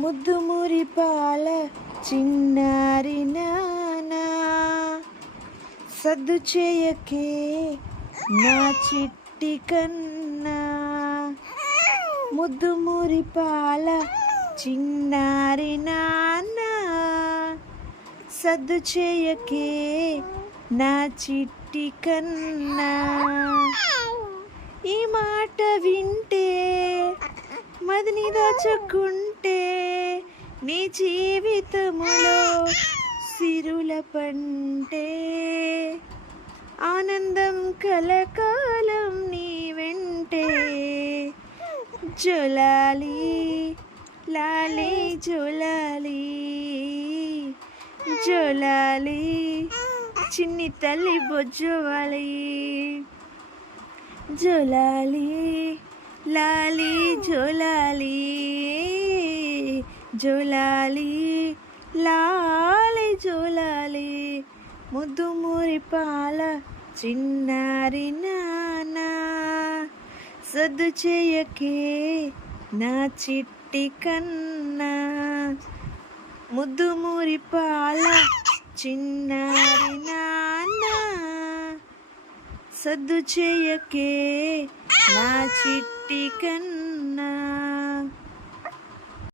ముద్దు మురిపాల చిన్నారి నానా, సద్దు చేయకే నా చిట్టి కన్నా. ముద్దు మురిపాల చిన్నారి నానా, సద్దు చేయకే నా చిట్టి కన్నా. ఈ మాట వింటే మదిని దాచుకుంటే నీ జీవితములో సిరుల పంటే. ఆనందం కలకాలం నీ వెంటే. జోలాలి లాలి జోలాలి, జోలాలి చిన్ని తల్లి బొజ్జోవాలి. జోలాలి లాలి జోలాలి, జోలాలి లాలి జోలాలి. ముద్దు మురిపాల చిన్నారి నానా, సద్దు చేయకే నా చిట్టి కన్నా. ముద్దు మురిపాల చిన్నారి నానా, సద్దు చేయకే నా చిట్టి కన్నా.